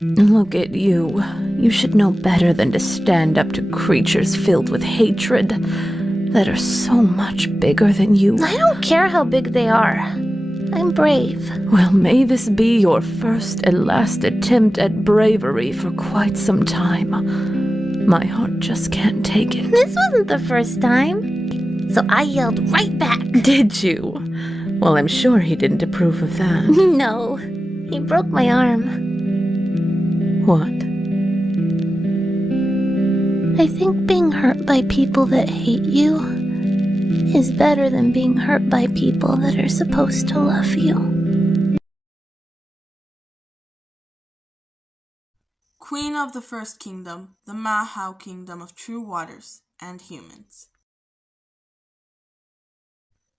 Look at you. You should know better than to stand up to creatures filled with hatred that are so much bigger than you. I don't care how big they are. I'm brave. Well, may this be your first and last attempt at bravery for quite some time. My heart just can't take it. This wasn't the first time. So I yelled right back. Did you? Well, I'm sure he didn't approve of that. No, he broke my arm. What? I think being hurt by people that hate you is better than being hurt by people that are supposed to love you. Queen of the First Kingdom, the Mahau Kingdom of True Waters and Humans.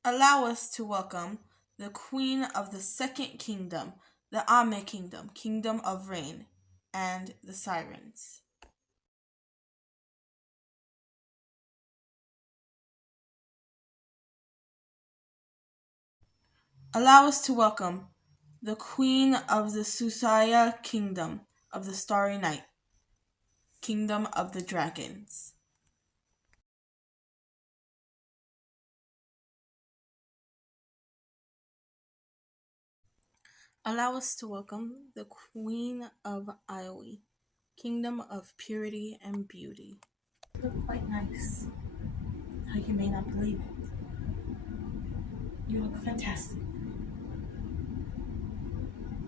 Allow us to welcome the Queen of the Second Kingdom, the Ame Kingdom, Kingdom of Rain, and the Sirens. Allow us to welcome the Queen of the Susaya Kingdom of the Starry Night, Kingdom of the Dragons. Allow us to welcome the Queen of Iowa, Kingdom of Purity and Beauty. You look quite nice. How you may not believe it. You look fantastic.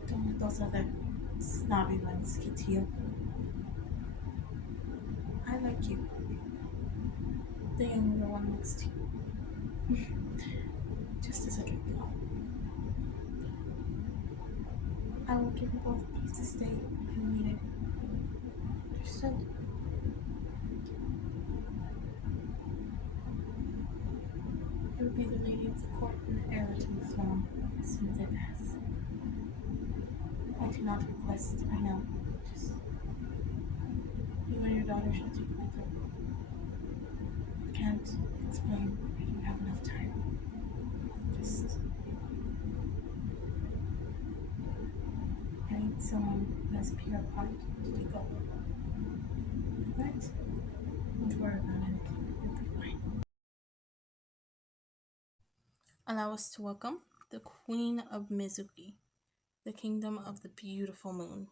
Don't let those other snobby ones get to you. I like you. The younger one next to you. Just as a drink though. I will give you both a place to stay if you need it. Understood? You will be the lady of the court and the heir to the throne as soon as I pass. I do not request, I know. Just you and your daughter shall take my throne. I can't explain. I don't have enough time. Just I need someone who has pure heart to take over. Right? Don't worry about anything. You'll be fine. Allow us to welcome the Queen of Mizuki, the Kingdom of the Beautiful Moon.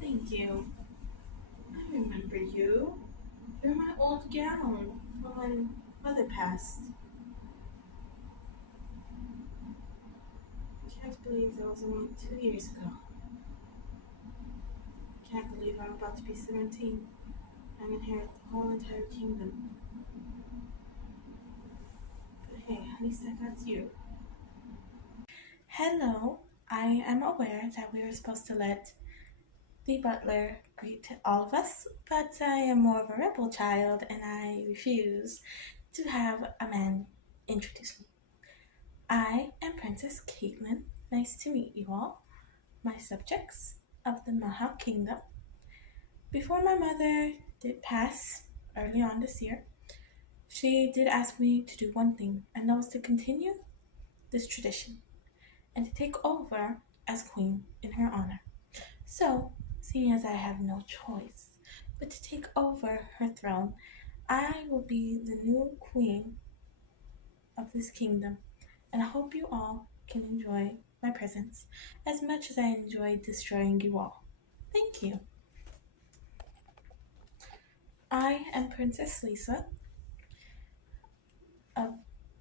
Thank you. I remember you. You're my old gown from when mother passed. I can't believe that was only 2 years ago. I can't believe I'm about to be 17 and inherit the whole entire kingdom. But hey, at least I got you. Hello. I am aware that we were supposed to let the butler greet all of us, but I am more of a rebel child and I refuse to have a man introduce me. I am Princess Caitlin. Nice to meet you all, my subjects of the Mahau Kingdom. Before my mother did pass early on this year, she did ask me to do one thing, and that was to continue this tradition and to take over as queen in her honor. So, seeing as I have no choice but to take over her throne, I will be the new queen of this kingdom, and I hope you all can enjoy my presence as much as I enjoyed destroying you all. Thank you. I am Princess Lisa of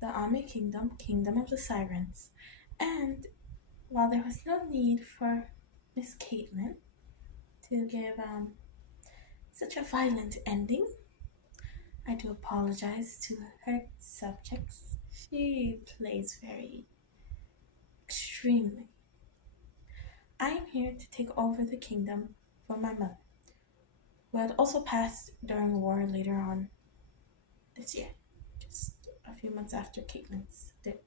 the Ame Kingdom, Kingdom of the Sirens. And while there was no need for Miss Caitlin to give such a violent ending, I do apologize to her subjects. She plays very extremely. I am here to take over the kingdom for my mother, who had also passed during the war later on this year, just a few months after Caitlin's did.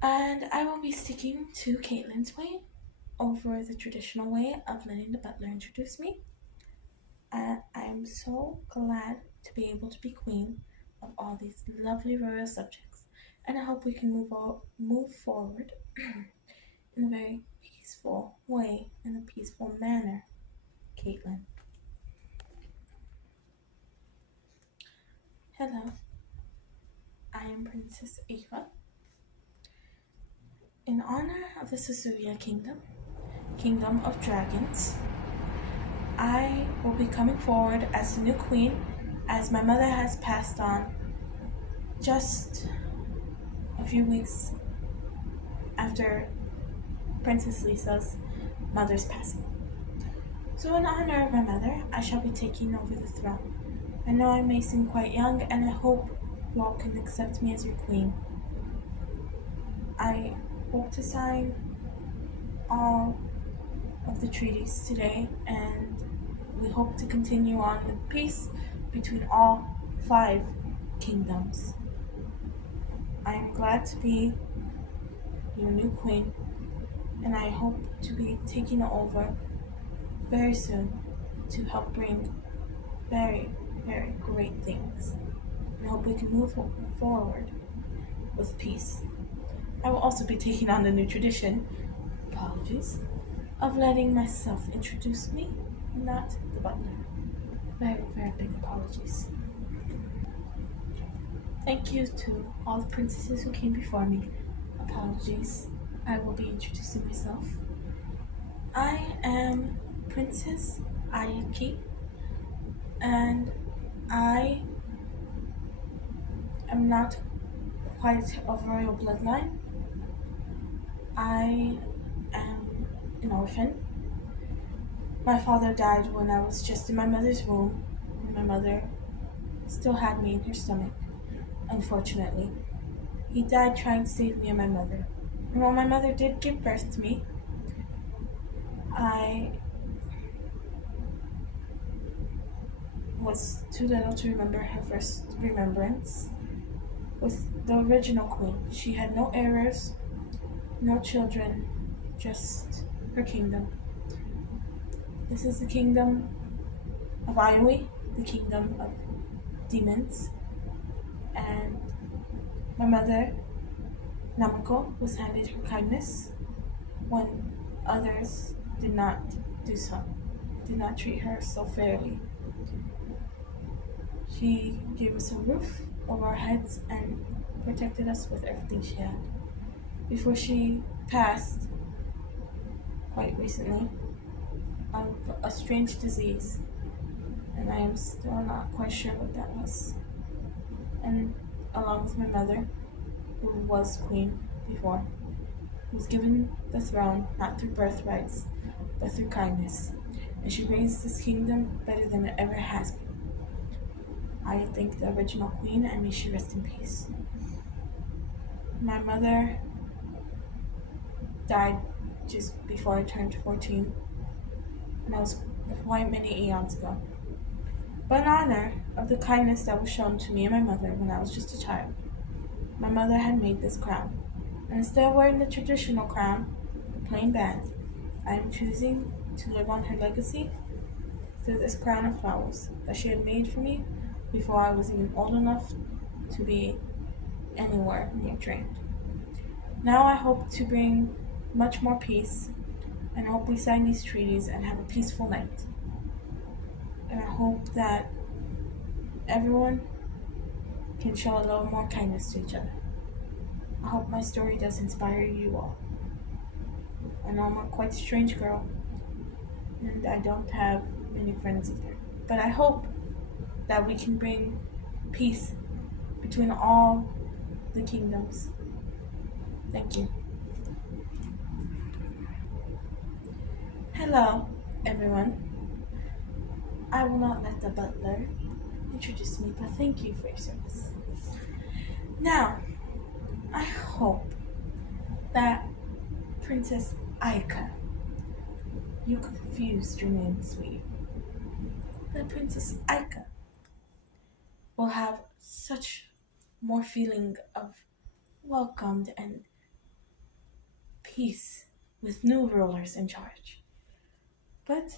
And I will be sticking to Caitlin's way over the traditional way of letting the butler introduce me. I am so glad to be able to be queen of all these lovely royal subjects, and I hope we can move forward in a very peaceful way, in a peaceful manner, Caitlin. Hello, I am Princess Ava. In honor of the Susuya Kingdom, Kingdom of Dragons, I will be coming forward as the new queen, as my mother has passed on just a few weeks after Princess Lisa's mother's passing. So in honor of my mother, I shall be taking over the throne. I know I may seem quite young, and I hope you all can accept me as your queen. I hope to sign all of the treaties today, and we hope to continue on with peace between all 5 kingdoms. I am glad to be your new queen, and I hope to be taking over very soon to help bring very, very great things. And I hope we can move forward with peace. I will also be taking on the new tradition, apologies, of letting myself introduce me, not the butler. Very, very big apologies. Thank you to all the princesses who came before me. Apologies. I will be introducing myself. I am Princess Ayaki, and I am not quite of royal bloodline. I am an orphan. My father died when I was just in my mother's womb, and my mother still had me in her stomach, unfortunately. He died trying to save me and my mother. And while my mother did give birth to me, I was too little to remember her first remembrance with the original queen. She had no heirs, no children, just her kingdom. This is the kingdom of Ioi, the kingdom of demons, and my mother, Namiko, was handed her kindness when others did not do so, did not treat her so fairly. She gave us a roof over our heads and protected us with everything she had. Before she passed, quite recently, of a strange disease, and I am still not quite sure what that was. And along with my mother, who was queen before, was given the throne not through birthrights, but through kindness, and she raised this kingdom better than it ever has been. I thank the original queen, and may she rest in peace. My mother died just before I turned 14, and that was quite many eons ago. But in honor of the kindness that was shown to me and my mother when I was just a child, my mother had made this crown. And instead of wearing the traditional crown, the plain band, I am choosing to live on her legacy through this crown of flowers that she had made for me before I was even old enough to be anywhere near trained. Now I hope to bring much more peace, and I hope we sign these treaties and have a peaceful night. And I hope that everyone can show a little more kindness to each other. I hope my story does inspire you all. I know I'm a quite strange girl, and I don't have many friends either. But I hope that we can bring peace between all the kingdoms. Thank you. Hello, everyone. I will not let the butler introduce me, but thank you for your service. Now, I hope that Princess Aika, you confused your name, sweetie, that Princess Aika will have such more feeling of welcomed and peace with new rulers in charge. But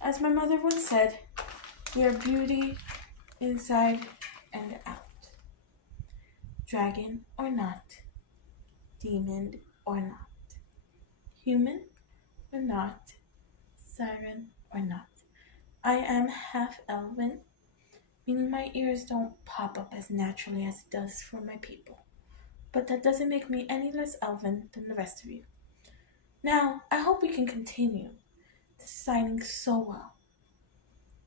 as my mother once said, we are beauty inside and out. Dragon or not, demon or not, human or not, siren or not. I am half elven, meaning my ears don't pop up as naturally as it does for my people. But that doesn't make me any less elven than the rest of you. Now, I hope we can continue deciding so well.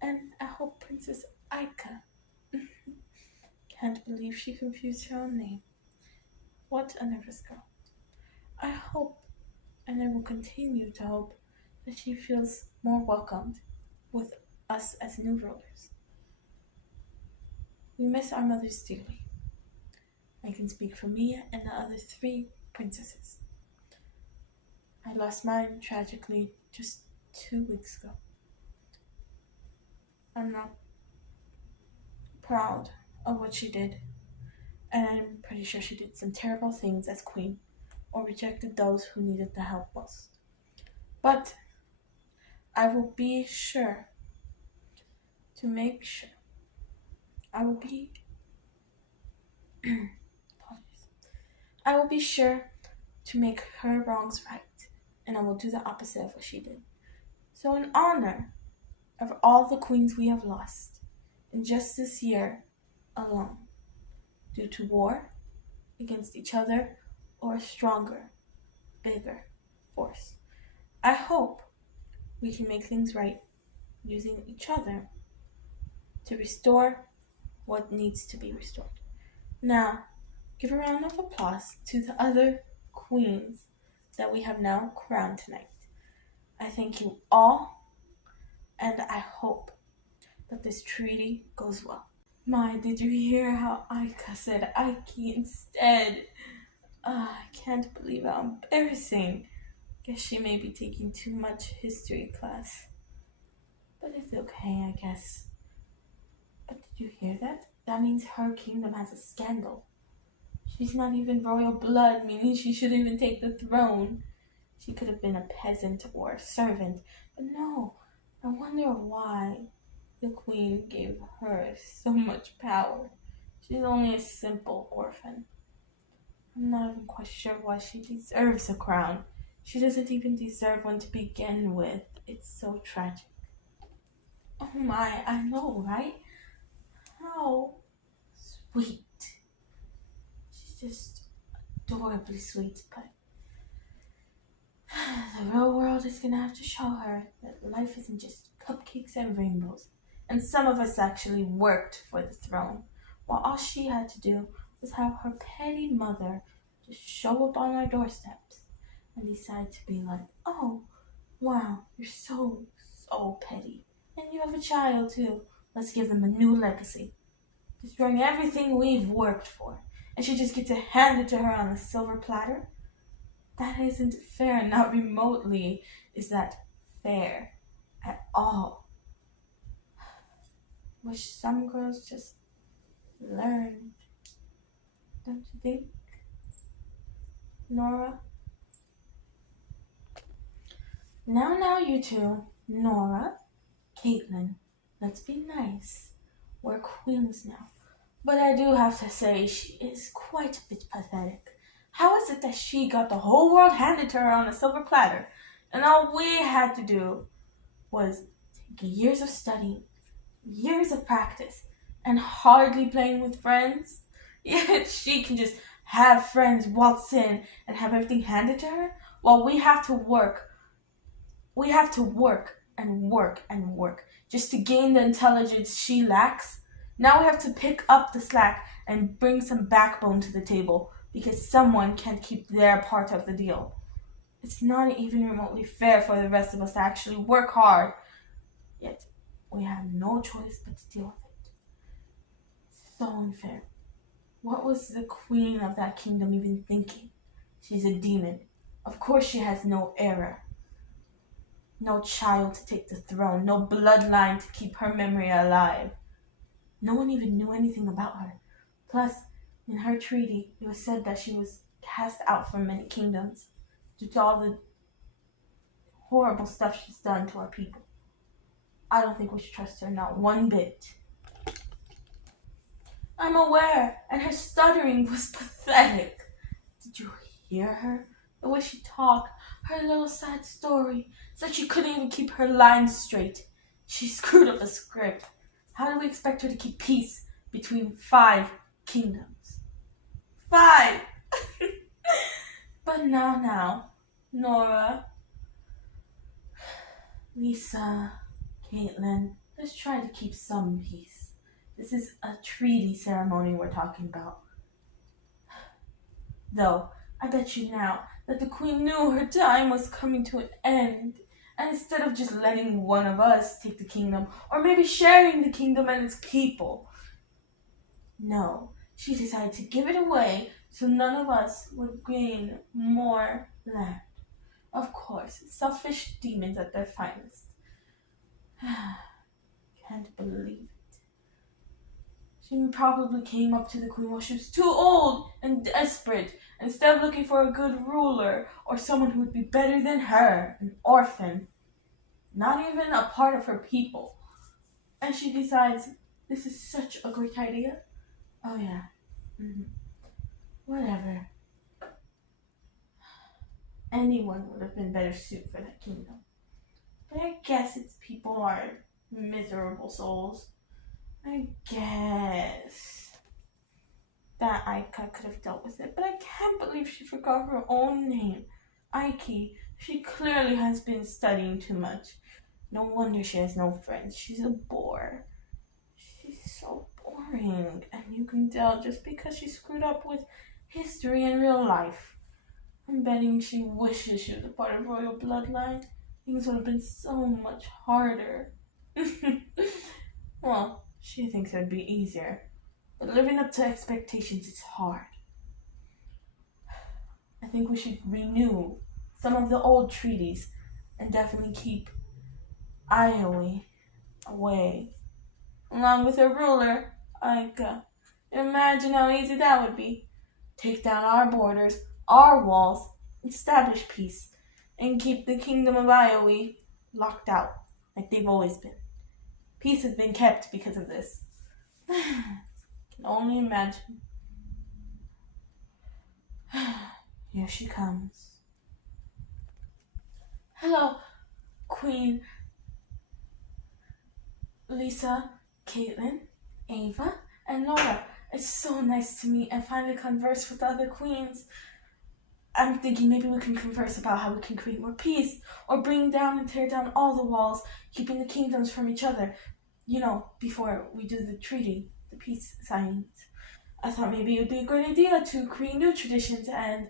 And I hope Princess Aika can't believe she confused her own name. What a nervous girl. I hope, and I will continue to hope, that she feels more welcomed with us as new rulers. We miss our mothers dearly. I can speak for Mia and the other 3 princesses. I lost mine tragically just 2 weeks ago. I'm not proud of what she did, and I'm pretty sure she did some terrible things as queen, or rejected those who needed the help most. But I will be sure to make sure. I will be I will be sure to make her wrongs right, and I will do the opposite of what she did. So in honor of all the queens we have lost in just this year alone, due to war against each other or a stronger, bigger force, I hope we can make things right using each other to restore what needs to be restored. Now, give a round of applause to the other queens that we have now crowned tonight. I thank you all, and I hope that this treaty goes well. My, did you hear how Aika said Ike instead? I can't believe how embarrassing. Guess she may be taking too much history class. But it's okay, I guess. But did you hear that? That means her kingdom has a scandal. She's not even royal blood, meaning she shouldn't even take the throne. She could have been a peasant or a servant. But no, I wonder why the queen gave her so much power. She's only a simple orphan. I'm not even quite sure why she deserves a crown. She doesn't even deserve one to begin with. It's so tragic. Oh my, I know, right? How sweet. She's just adorably sweet, but the real world is gonna have to show her that life isn't just cupcakes and rainbows. And some of us actually worked for the throne, while all she had to do was have her petty mother just show up on our doorsteps and decide to be like, oh, wow, you're so petty. And you have a child too. Let's give them a new legacy. Destroying everything we've worked for. And she just gets it handed to her on a silver platter? That isn't fair, not remotely is that fair at all. Wish some girls just learned. Don't you think, Nora? Now, you two, Nora, Caitlin, let's be nice. We're queens now. But I do have to say, she is quite a bit pathetic. How is it that she got the whole world handed to her on a silver platter, and all we had to do was take years of studying, years of practice, and hardly playing with friends? Yet she can just have friends waltz in and have everything handed to her, while we have to work. We have to work and work and work just to gain the intelligence she lacks. Now we have to pick up the slack and bring some backbone to the table because someone can't keep their part of the deal. It's not even remotely fair for the rest of us to actually work hard. Yet, we have no choice but to deal with it. It's so unfair. What was the queen of that kingdom even thinking? She's a demon. Of course she has no heir. No child to take the throne. No bloodline to keep her memory alive. No one even knew anything about her. Plus, in her treaty, it was said that she was cast out from many kingdoms due to all the horrible stuff she's done to our people. I don't think we should trust her, not one bit. I'm aware, and her stuttering was pathetic. Did you hear her? The way she talked, her little sad story. It's like she couldn't even keep her lines straight. She screwed up the script. How do we expect her to keep peace between 5 kingdoms? 5! But now, Nora, Lisa, Caitlin, let's try to keep some peace. This is a treaty ceremony we're talking about. Though, I bet you now that the queen knew her time was coming to an end. And instead of just letting one of us take the kingdom, or maybe sharing the kingdom and its people, no, she decided to give it away so none of us would gain more land. Of course, selfish demons at their finest. Can't believe it. She probably came up to the queen while she was too old and desperate, and instead of looking for a good ruler or someone who would be better than her, an orphan, not even a part of her people. And she decides, this is such a great idea. Oh yeah, whatever. Anyone would have been better suited for that kingdom. But I guess its people are miserable souls. I guess that Aika could have dealt with it, but I can't believe she forgot her own name. Aiki, she clearly has been studying too much. No wonder she has no friends. She's a bore. She's so boring, and you can tell just because she screwed up with history and real life. I'm betting she wishes she was a part of royal bloodline. Things would have been so much harder. Well, she thinks it would be easier, but living up to expectations is hard. I think we should renew some of the old treaties and definitely keep Iowa away, along with her ruler, Aika. Imagine how easy that would be. Take down our borders, our walls, establish peace, and keep the kingdom of Iowa locked out, like they've always been. Peace has been kept because of this. Can only imagine. Here she comes. Hello, Queen Lisa, Caitlin, Ava, and Laura. It's so nice to meet and finally converse with the other queens. I'm thinking maybe we can converse about how we can create more peace, or bring down and tear down all the walls, keeping the kingdoms from each other. You know, before we do the treaty, the peace signings. I thought maybe it would be a great idea to create new traditions and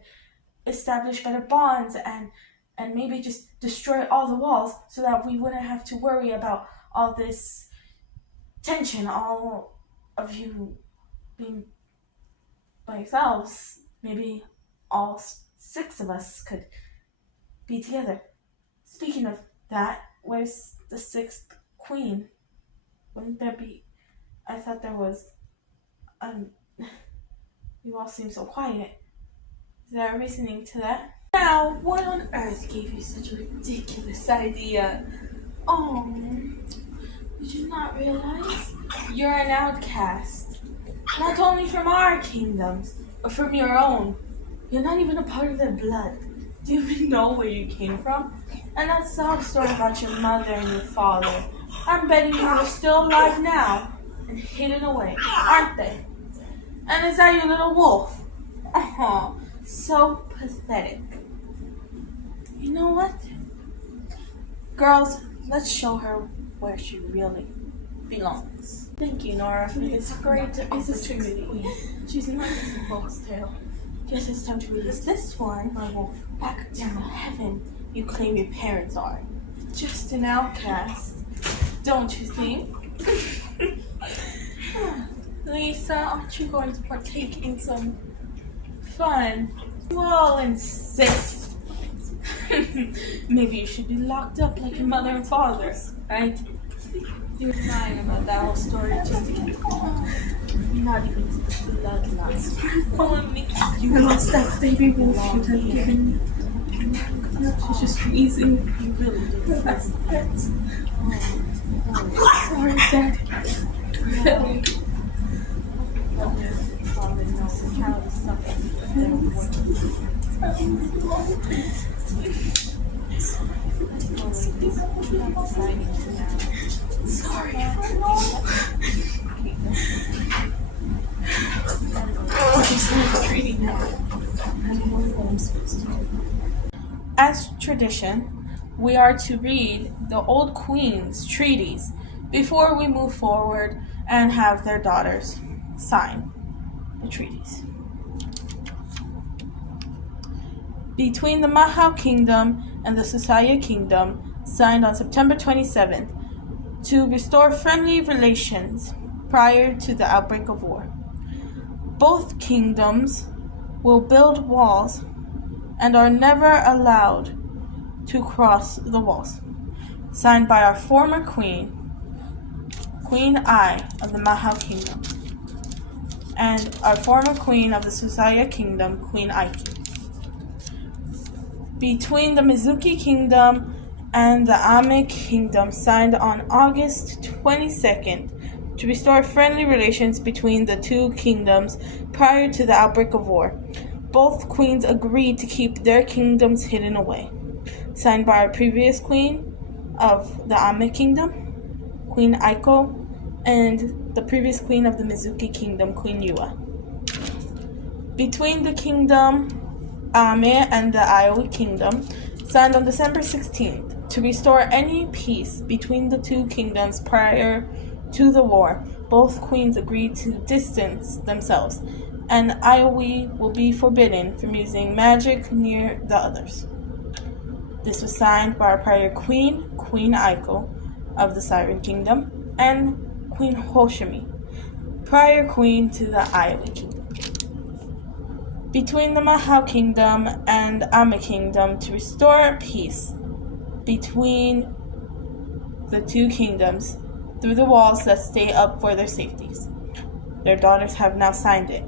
establish better bonds and maybe just destroy all the walls so that we wouldn't have to worry about all this tension, all of you being by yourselves. Maybe all 6 of us could be together. Speaking of that, where's the 6th queen? Wouldn't there be? I thought there was. You all seem so quiet. Is there a reasoning to that? Now, what on earth gave you such a ridiculous idea? Oh, did you not realize? You're an outcast. Not only from our kingdoms, but from your own. You're not even a part of their blood. Do you even know where you came from? And that sob story about your mother and your father, I'm betting you they're still alive now and hidden away, aren't they? And is that your little wolf? Oh, so pathetic. You know what? Girls, let's show her where she really belongs. Thank you, Nora, for this great opportunity. She's not just a false tale. Guess it's time to release this one back to heaven you claim your parents are. Just an outcast, don't you think? Lisa, aren't you going to partake in some fun? You all insist. Maybe you should be locked up like your mother and father, right? You're lying about that whole story just to get not even to the bloodline. Oh, Mickey, you lost that baby wolf you had given me. She's just freezing. You really did. That's it. Sorry, Dad. Really. Sorry. As tradition, we are to read the old queen's treaties before we move forward and have their daughters sign the treaties. Between the Mahau Kingdom and the Susaya Kingdom, signed on September 27th, to restore friendly relations prior to the outbreak of war. Both kingdoms will build walls and are never allowed to cross the walls. Signed by our former queen, Queen Ai of the Mahau Kingdom, and our former queen of the Susaya Kingdom, Queen Aiki. Between the Mizuki Kingdom and the Ame Kingdom, signed on August 22nd, to restore friendly relations between the two kingdoms prior to the outbreak of war. Both queens agreed to keep their kingdoms hidden away. Signed by our previous queen of the Ame Kingdom, Queen Aiko, and the previous queen of the Mizuki Kingdom, Queen Yua. Between the kingdom Ame and the Aoi Kingdom, signed on December 16th, to restore any peace between the two kingdoms prior to the war. Both queens agreed to distance themselves, and Aoi will be forbidden from using magic near the others. This was signed by our prior queen, Queen Aiko of the Siren Kingdom, and Queen Hoshimi, prior queen to the Aoi Kingdom. Between the Mahau Kingdom and Ame Kingdom, to restore peace between the two kingdoms through the walls that stay up for their safeties. Their daughters have now signed it.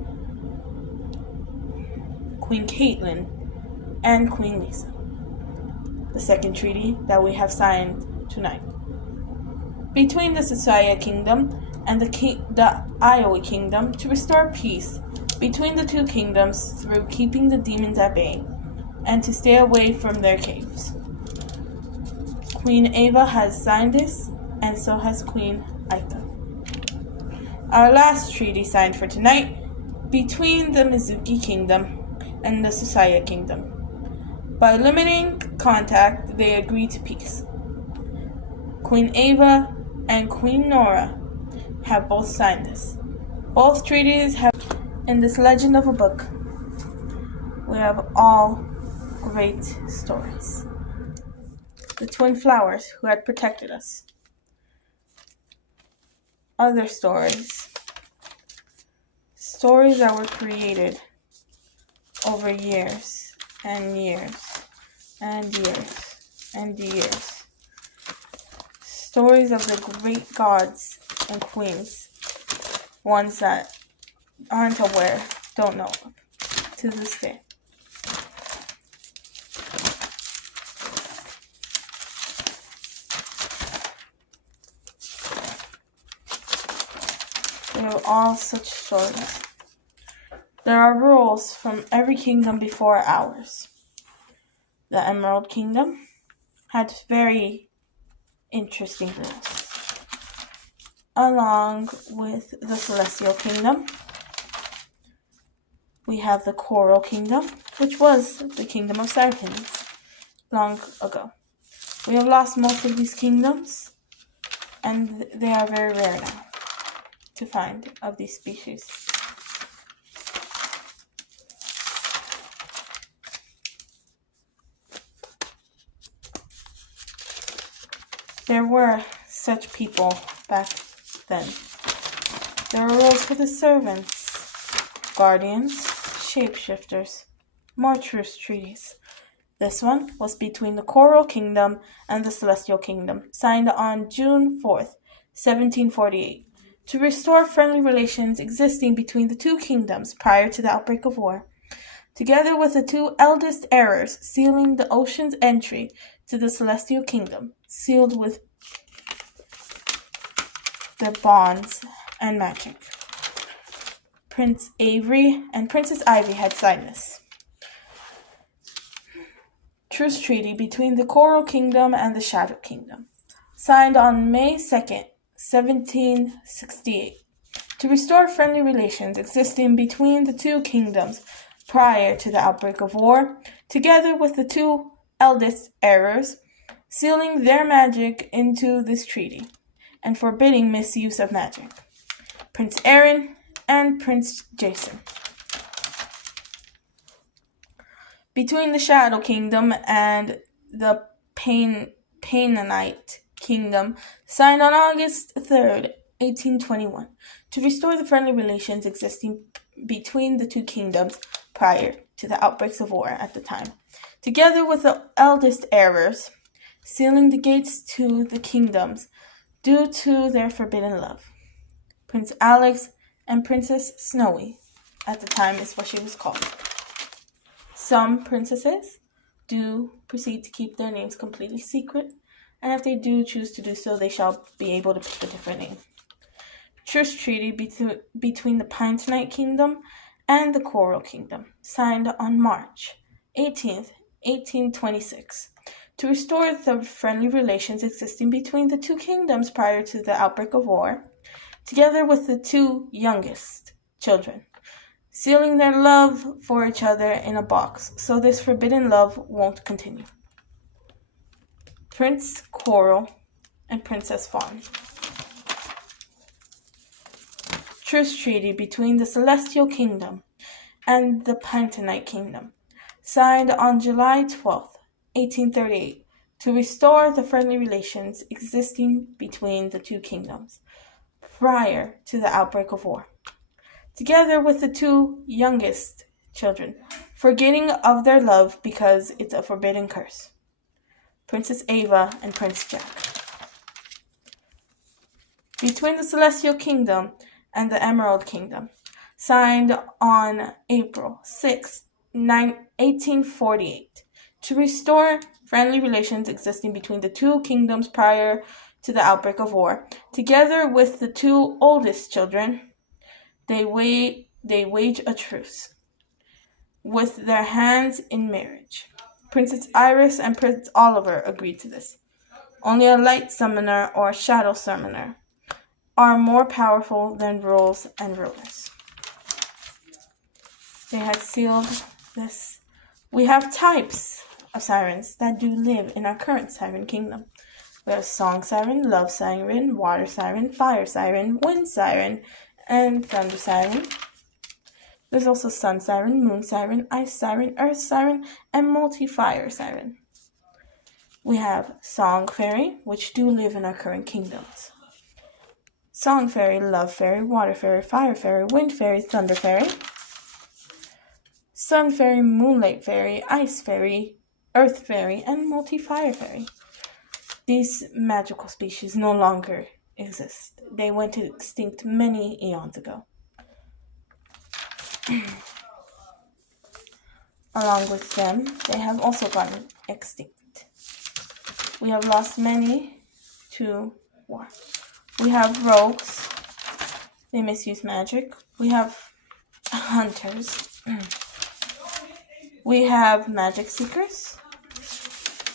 Queen Caitlin and Queen Lisa. The second treaty that we have signed tonight. Between the Susaya Kingdom and the Aoi Kingdom, to restore peace between the two kingdoms through keeping the demons at bay and to stay away from their caves. Queen Ava has signed this, and so has Queen Aika. Our last treaty signed for tonight, between the Mizuki Kingdom and the Susaya Kingdom. By limiting contact, they agreed to peace. Queen Ava and Queen Nora have both signed this. Both treaties have, in this legend of a book, we have all great stories. The twin flowers who had protected us. Other stories. Stories that were created over years and years and years and years. Stories of the great gods and queens. Ones that aren't aware, don't know of, to this day. There are all such stories. There are rules from every kingdom before ours. The Emerald Kingdom had very interesting rules, along with the Celestial Kingdom. We have the Coral Kingdom, which was the Kingdom of Serpents long ago. We have lost most of these kingdoms, and they are very rare now to find of these species. There were such people back then. There were roles for the servants, guardians, shapeshifters, more truce treaties. This one was between the Coral Kingdom and the Celestial Kingdom, signed on June 4th, 1748, to restore friendly relations existing between the two kingdoms prior to the outbreak of war, together with the two eldest heirs, sealing the ocean's entry to the Celestial Kingdom, sealed with their bonds and magic. Prince Avery and Princess Ivy had signed this truce treaty between the Coral Kingdom and the Shadow Kingdom, signed on May 2nd, 1768, to restore friendly relations existing between the two kingdoms prior to the outbreak of war, together with the two eldest heirs, sealing their magic into this treaty, and forbidding misuse of magic. Prince Aaron and Prince Jason. Between the Shadow Kingdom and the Painanite Kingdom, signed on August 3rd, 1821, to restore the friendly relations existing between the two kingdoms prior to the outbreaks of war at the time, together with the eldest heirs, sealing the gates to the kingdoms due to their forbidden love. Prince Alex and Princess Snowy, at the time is what she was called. Some princesses do proceed to keep their names completely secret, and if they do choose to do so, they shall be able to pick a different name. Truce treaty between the Pintonite Kingdom and the Coral Kingdom, signed on March 18th, 1826, to restore the friendly relations existing between the two kingdoms prior to the outbreak of war, together with the two youngest children, sealing their love for each other in a box, so this forbidden love won't continue. Prince Coral and Princess Fawn. Truce treaty between the Celestial Kingdom and the Pintonite Kingdom, signed on July 12th, 1838, to restore the friendly relations existing between the two kingdoms prior to the outbreak of war, together with the two youngest children, forgetting of their love because it's a forbidden curse. Princess Ava and Prince Jack. Between the Celestial Kingdom and the Emerald Kingdom, signed on April 6, 1848, to restore friendly relations existing between the two kingdoms prior to the outbreak of war, together with the two oldest children. They wage a truce with their hands in marriage. Princess Iris and Prince Oliver agreed to this. Only a light summoner or a shadow summoner are more powerful than rules and rulers. They had sealed this. We have types of sirens that do live in our current siren kingdom. We have song siren, love siren, water siren, fire siren, wind siren, and thunder siren. There's also sun siren, moon siren, ice siren, earth siren, and multi-fire siren. We have song fairy, which do live in our current kingdoms. Song fairy, love fairy, water fairy, fire fairy, wind fairy, thunder fairy. Sun fairy, moonlight fairy, ice fairy, earth fairy, and multi-fire fairy. These magical species no longer exist. They went extinct many eons ago. Along with them, they have also gone extinct. We have lost many to war. We have rogues. They misuse magic. We have hunters. We have magic seekers.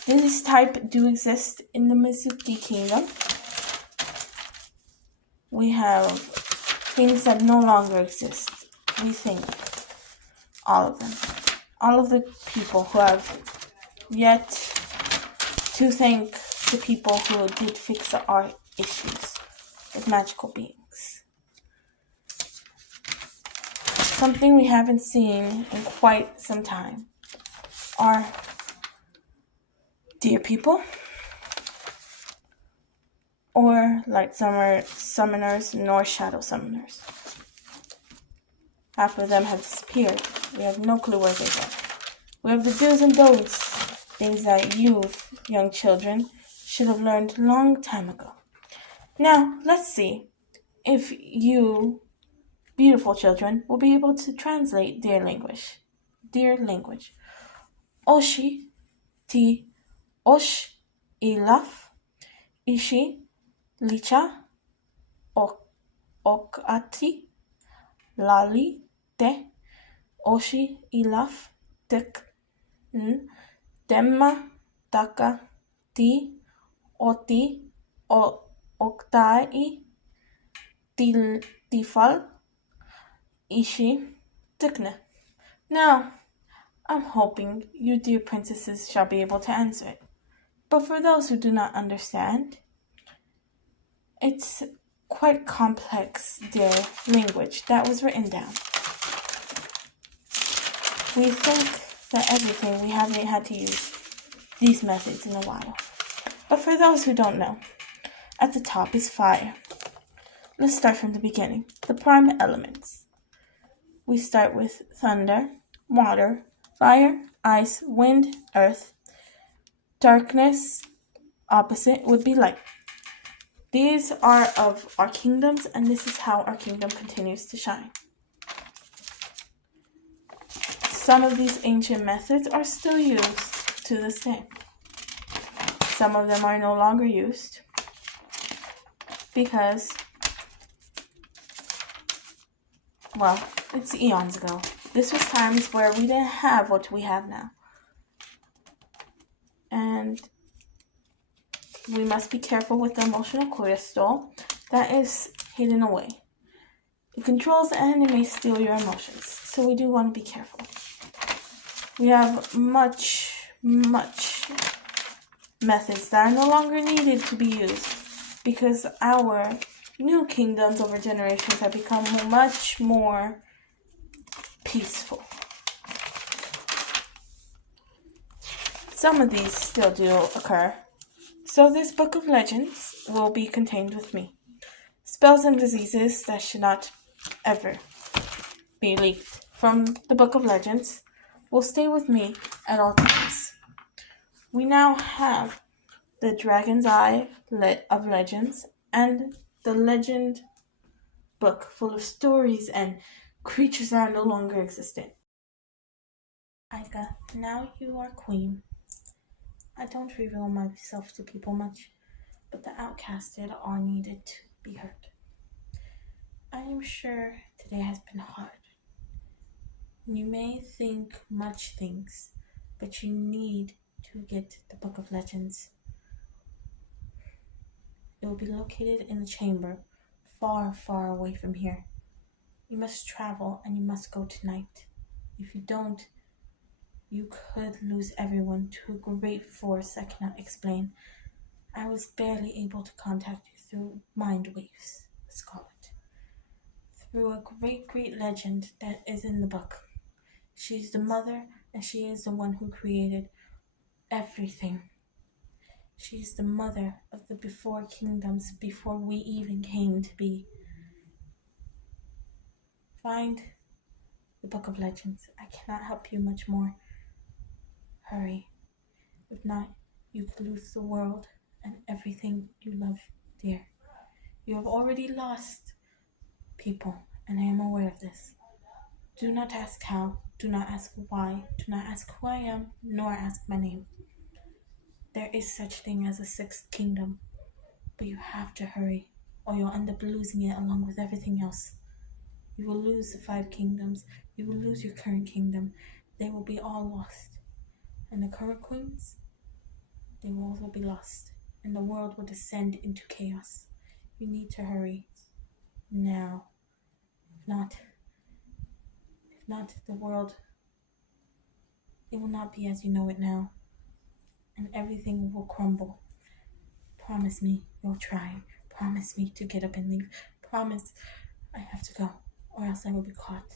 This type do exist in the Mizuki Kingdom. We have things that no longer exist. We think all of them. All of the people who have yet to thank the people who did fix the art issues with magical beings. Something we haven't seen in quite some time are deer people, or light summoners, nor shadow summoners. Half of them have disappeared. We have no clue where they go. We have the do's and don'ts, things that you, young children, should have learned long time ago. Now, let's see if you, beautiful children, will be able to translate deer language. Deer language. Oshi, ti, osh, ilaf, ishi, licha, okati, lali, te, oshi, ilaf, tek, temma, taka, ti, oti, oktai, tifal, ishi, tikne. Now, I'm hoping you dear princesses shall be able to answer it. But for those who do not understand, it's quite complex dear language that was written down. We think that everything we haven't had to use these methods in a while. But for those who don't know, at the top is fire. Let's start from the beginning. The prime elements. We start with thunder, water, fire, ice, wind, earth. Darkness, opposite, would be light. These are of our kingdoms, and this is how our kingdom continues to shine. Some of these ancient methods are still used to this day. Some of them are no longer used because, well, it's eons ago. This was times where we didn't have what we have now. And we must be careful with the emotional crystal that is hidden away. It controls and it may steal your emotions, so we do want to be careful. We have much methods that are no longer needed to be used because our new kingdoms over generations have become much more peaceful. Some of these still do occur. So this book of legends will be contained with me. Spells and diseases that should not ever be leaked from the book of legends will stay with me at all times. We now have the Dragon's Eye of Legends and the Legend book full of stories and creatures that are no longer existent. Aika, now you are queen. I don't reveal myself to people much, but the outcasted are needed to be heard. I am sure today has been hard. You may think much things, but you need to get the Book of Legends. It will be located in a chamber far, far away from here. You must travel and you must go tonight. If you don't, you could lose everyone to a great force I cannot explain. I was barely able to contact you through mind waves, let's call it. Through a great legend that is in the book. She's the mother and she is the one who created everything. She's the mother of the before kingdoms, before we even came to be. Find the Book of Legends. I cannot help you much more. Hurry. If not, you could lose the world and everything you love dear. You have already lost people, and I am aware of this. Do not ask how, do not ask why, do not ask who I am, nor ask my name. There is such thing as a sixth kingdom, but you have to hurry, or you'll end up losing it along with everything else. You will lose the 5 kingdoms, you will lose your current kingdom, they will be all lost. And the current queens, they will also be lost, and the world will descend into chaos. You need to hurry now. If not, the world, it will not be as you know it now, and everything will crumble. Promise me you'll try. Promise me to get up and leave. Promise. I have to go, or else I will be caught.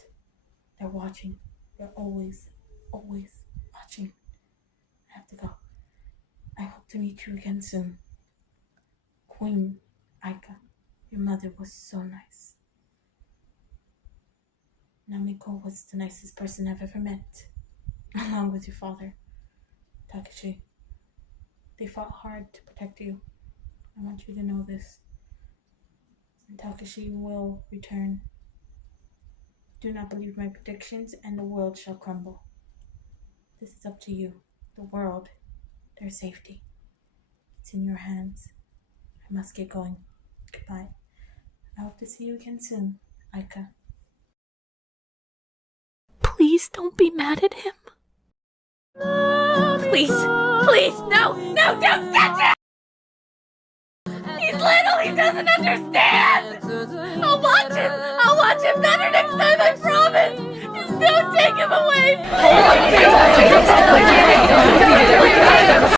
They're watching. They're always, always watching. I have to go. I hope to meet you again soon. Queen Aika, your mother was so nice. Namiko was the nicest person I've ever met, along with your father, Takashi. They fought hard to protect you. I want you to know this. And Takashi will return. Do not believe my predictions, and the world shall crumble. This is up to you. The world, their safety. It's in your hands. I must get going. Goodbye. I hope to see you again soon, Aika. Please don't be mad at him. Please, please, no, don't touch him! He's little, he doesn't understand! I'll watch him better next time, I promise! Just don't take him away, please!